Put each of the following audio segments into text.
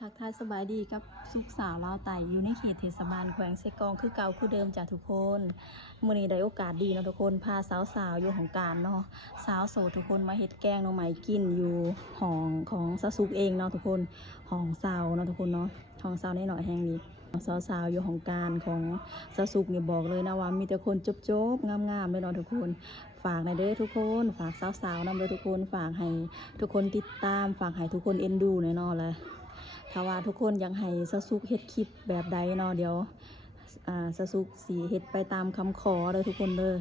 ทักทายสบายดีกับสุขสาวลาวไต่อยู่ในเขตเทศบาลแขวงเซกองคือเก่าคือเดิมจ้ะทุกคนมื้อนี้ได้โอกาสดีเนาะทุกคนพาสาวๆอยู่ของการเนาะสาวโสดทุกคนมาเฮ็ดแกงหน่อไม้กินอยู่ห้องของสาวสุกเองเนาะทุกคนห้องสาวเนาะทุกคนเนาะห้องสาวน้อยๆแห่งนี้สาวๆอยู่ของการของสาวสุกนี่บอกเลยนะว่ามีแต่คนจบๆงามๆเลยเนาะทุกคนฝากในเด้อทุกคนฝากสาวๆนำเด้อทุกคนฝากให้ทุกคนติดตามฝากให้ทุกคนเอ็นดูแน่นอนเลยถ้าว่าทุกคนยังให้สสุกเฮ็ดคลิปแบบใดเนาะเดี๋ยวสสุกสีเฮ็ดไปตามคำขอเลยทุกคนเลย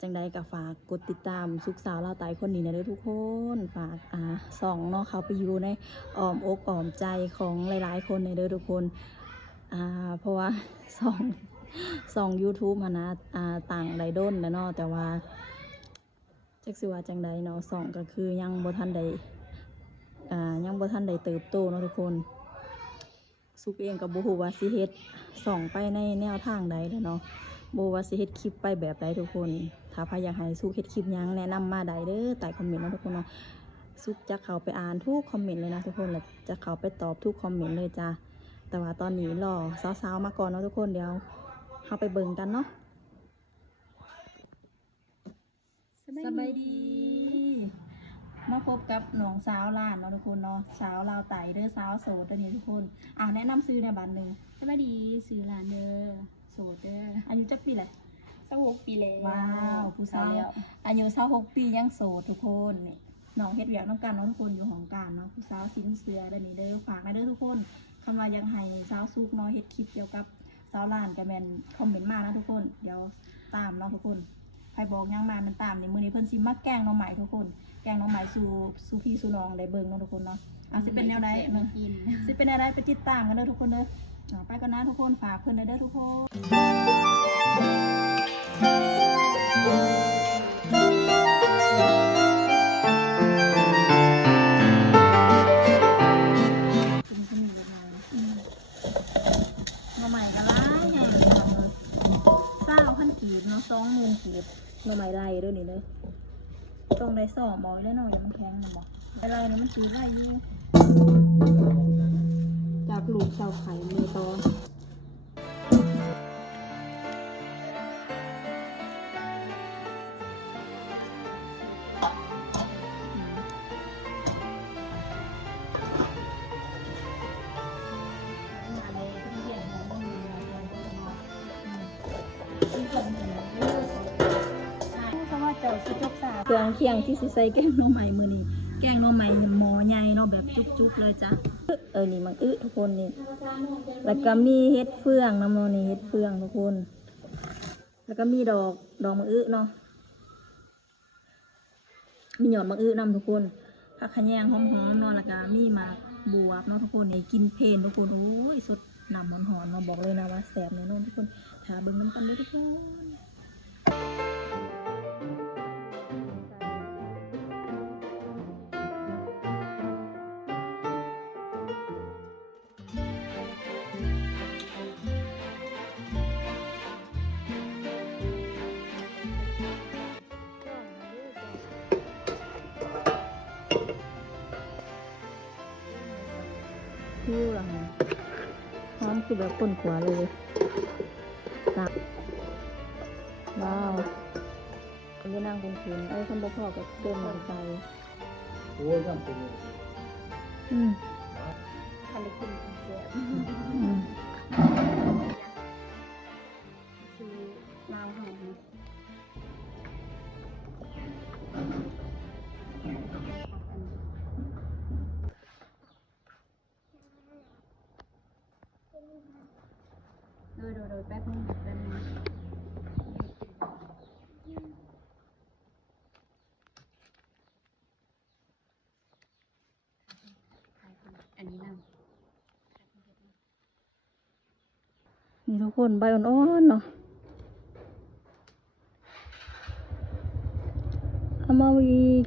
จังใดก็ฝากกดติดตามสุกสาวลาวไต่คนนี้นะเด้อทุกคนฝากส่องเนาะเขาไปอยู่ในอ้อมอกอ้อมใจของหลายๆคนในเด้อทุกคนเพราะว่าส่อง YouTube มานะต่างใดด้นนะเนาะแต่ว่าจักสิว่าจังใดเนาะส่องก็คือยังบ่ทันได้เติบโตเนาะทุกคนสุกเองกับบ่ฮู้ว่าสิเฮ็ดส่องไปในแนวทางใดเนาะบ่ว่าสิเฮ็ดคลิปไปแบบใดทุกคนถ้าใครอยากให้สุกเฮ็ดคลิปหยังแนะนำมาได้เด้อใต้คอมเมนต์เนาะทุกคนเนาะสุกจะเข้าไปอ่านทุกคอมเมนต์เลยนะทุกคนและจะเข้าไปตอบทุกคอมเมนต์เลยจ้าแต่ว่าตอนนี้รอสาวๆมาก่อนเนาะทุกคนเดี๋ยวเข้าไปเบิ่งกันเนาะสบายดีมาพบกับหนองสาวลานเนาะทุกคนเนาะสาวลาวไต่เด้อสาวโสดตัวนี้ทุกคนแนะนำซื้อในบ้านหนึ่ง สวัสดีสื่อหลานเด้อโสดเด้อ อายุจักปีแหละ 26 ปีแล้ว ว้าวผู้สาวอายุ26 ปียังโสดทุกคนนี่น้องเฮ็ดเวียกน้องการน้องทุกคนอยู่ของการเนาะผู้สาวสินเสือเด้อนี่เด้อฝากนะเด้อทุกคนคำว่ายังให้สาวซุกเนาะเฮ็ดคลิปเกี่ยวกับสาวลานกับแมนคอมเมนต์มานะทุกคนเดี๋ยวตามเนาะทุกคนใครบอกยังมามันตามนี่มื้อนี้เพิ่นสิมาแกงน้องใหม่ทุกคนแกงน้องใหม่สู่พี่สู่น้องได้เบิ่งเนาะทุกคนเนาะสิเป็นแนวใดเนาะ กิน สิเป็นอะไรไปติดตามกันเด้อทุกคนเด้อไปกันนะทุกคนฝากเพื่อนเด้อทุกคนมาใหม่กันละใหญ่เลย9,000 กีบเนาะ20,000 กีบมาใหม่ไรเด้อนี่เด้อตรงได้2บ่ได้หน่อยมันแข็งนะบ่อะไรนี่มันกีบไรอยู่จากลูกเสาไข่มือตอนเครื่องเคียงที่สิใส่แกงหน่อไม้มือนี้แกงหน่อไม้หม้อใหญ่เนาะแบบจุกๆเลยจ้ะนี่มันทุกคนนี่แล้วก็มีเห็ดเฟืองน้ำมันนี่เห็ดเฟืองทุกคนแล้วก็มีดอกมะเนาะมีหยอดมะนำทุกคนผักขะแยงหอมๆเนาะแล้วก็มีหมากบวบเนาะทุกคนนี่กินเพลนทุกคนโอ้ยสดน้ำหอนๆมาบอกเลยนะว่าแซ่บแน่นอนทุกคนถาเบิ่งน้ำกันเลยทุกคนพิ้วหลังพร้อมคือแบบคนขวาเลยตักว้าวคนจะนั่งเป็นคืนคนบ่พอกับเดินหลังไปโอ้ยจำเป็นคันได้กินเสียคือลาวหอมโดยแป๊บนึงอันนี้นำนี่ทุกคนใบอ่อนๆเนาะเอามา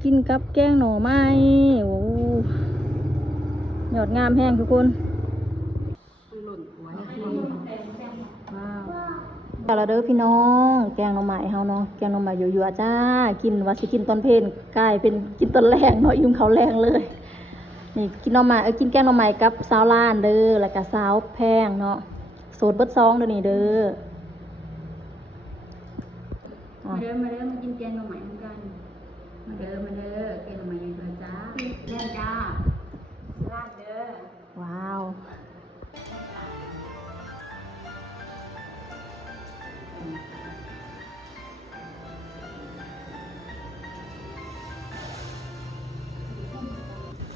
กินกับแกงหน่อไม้โอ้ยอดงามแห้งทุกคนแต่ละเด้อพี่น้องแกงหน่อไม้เฮาเนาะแกงหน่อไม้ยั่วๆจ้ากินว่าสิกินตอนเพลนกลายเป็นกินตอนแรงเนาะอิ่มเขาแรงเลย นี่กินหน่อไม้กินแกงหน่อไม้กับสาวล้านเด้อแล้วก็สาวแพงเนาะโสดเบิดซองเด้อนี่เด้อ มาเด้อมากินแกงหน่อไม้เหมือนกันมาเด้อแกงหน่อไม้ยังไงจ้าเล่นจ้าลาดเด้อ ว้าว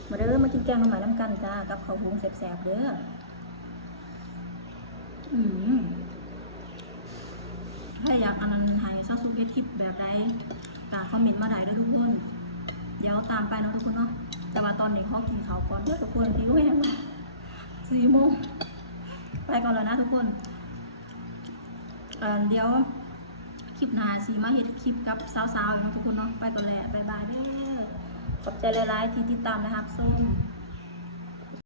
มาเด้อมากินแกงหน่อไม้น้ำกันจ้ากับข้าวหุงแซ่บๆเด้อถ้าอยากอันนั้นให้ซาซุเฮ็ดคลิปแบบใดก็คอมเมนต์มาได้เด้อทุกคน เดี๋ยวตามไปเนาะทุกคนเนาะแต่ว่าตอนนี้ขอกินข้าวก่อนเด้อทุกคนหิวแห้งมาก4 โมงไปก่อนแล้วนะทุกคนเดี๋ยวคลิปหน้าสิมาเฮ็ดคลิปกับสาวๆอยู่เนาะทุกคนเนาะไปก่อนแหละบ๊ายบายเด้อขอบใจหลายๆที่ติดตามนะครับส้ม